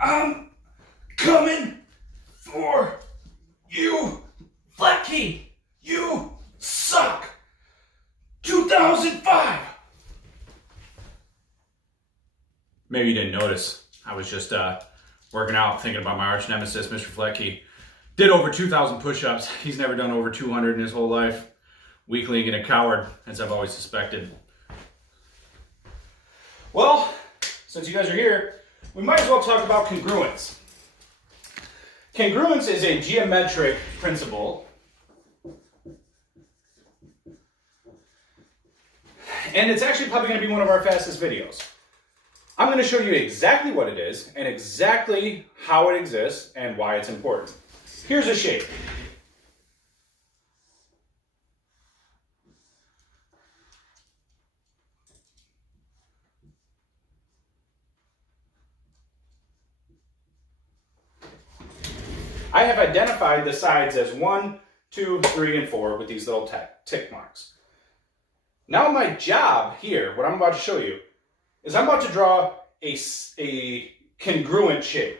I'm coming for you, Flecky. You suck. 2005. Maybe you didn't notice. I was just working out, thinking about my arch nemesis, Mr. Flecky. Did over 2,000 push-ups. He's never done over 200 in his whole life. Weakling and a coward, as I've always suspected. Well, since you guys are here, we might as well talk about congruence. Congruence is a geometric principle, and it's actually probably going to be one of our fastest videos. I'm going to show you exactly what it is and exactly how it exists and why it's important. Here's a shape. I have identified the sides as 1, 2, 3, and 4 with these little tick marks. Now my job here, what I'm about to show you, is I'm about to draw a congruent shape.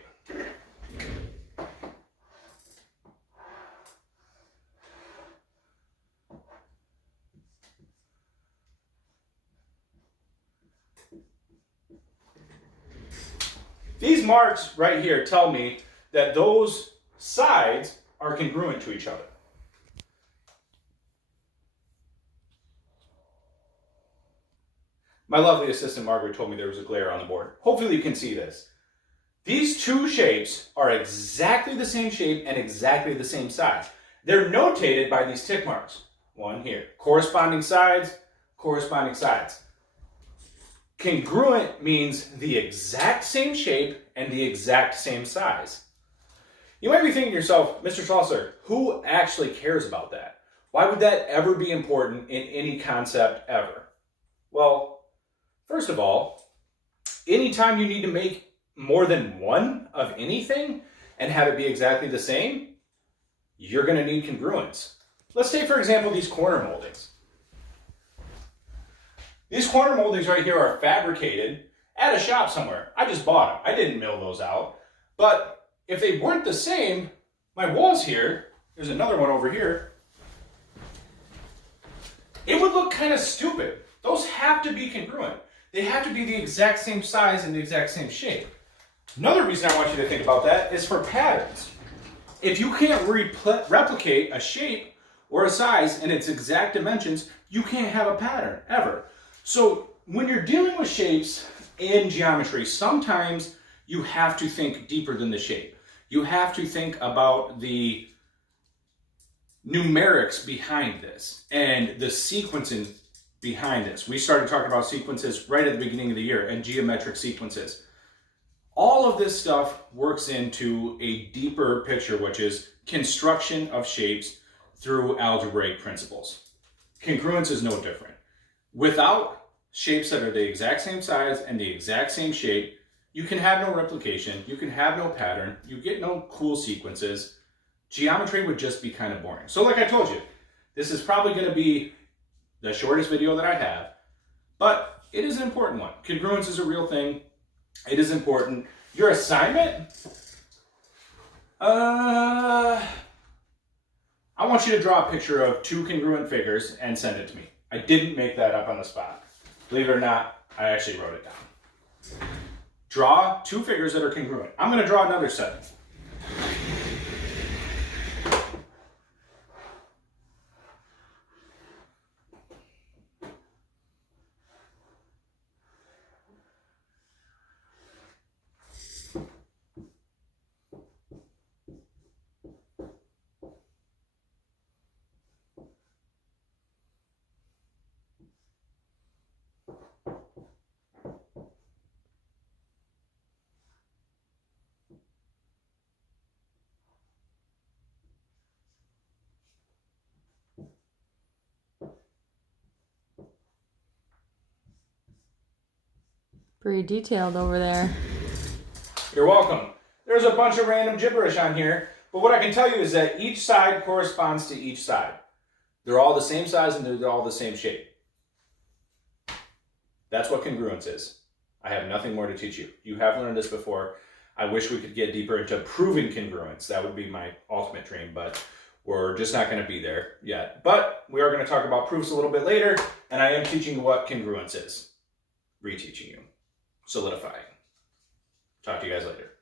These marks right here tell me that those sides are congruent to each other. My lovely assistant Margaret told me there was a glare on the board. Hopefully you can see this. These two shapes are exactly the same shape and exactly the same size. They're notated by these tick marks. One here. Corresponding sides, corresponding sides. Congruent means the exact same shape and the exact same size. You might be thinking to yourself, Mr. Schlosser, who actually cares about that? Why would that ever be important in any concept ever? Well, first of all, anytime you need to make more than one of anything and have it be exactly the same, you're going to need congruence. Let's take, for example, these corner moldings. These corner moldings right here are fabricated at a shop somewhere. I just bought them. I didn't mill those out. But if they weren't the same, my walls here, there's another one over here, it would look kind of stupid. Those have to be congruent. They have to be the exact same size and the exact same shape. Another reason I want you to think about that is for patterns. If you can't replicate a shape or a size in its exact dimensions, you can't have a pattern, ever. So when you're dealing with shapes in geometry, sometimes you have to think deeper than the shape. You have to think about the numerics behind this and the sequencing behind this. We started talking about sequences right at the beginning of the year and geometric sequences. All of this stuff works into a deeper picture, which is construction of shapes through algebraic principles. Congruence is no different. Without shapes that are the exact same size and the exact same shape, you can have no replication, you can have no pattern, you get no cool sequences. Geometry would just be kind of boring. So like I told you, this is probably going to be the shortest video that I have, but it is an important one. Congruence is a real thing. It is important. Your assignment, I want you to draw a picture of two congruent figures and send it to me. I didn't make that up on the spot. Believe it or not, I actually wrote it down. Draw two figures that are congruent. I'm going to draw another set. Pretty detailed over there. You're welcome. There's a bunch of random gibberish on here, but what I can tell you is that each side corresponds to each side. They're all the same size and they're all the same shape. That's what congruence is. I have nothing more to teach you. You have learned this before. I wish we could get deeper into proving congruence. That would be my ultimate dream, but we're just not going to be there yet. But we are going to talk about proofs a little bit later, and I am teaching you what congruence is. Reteaching you. Solidifying. Talk to you guys later.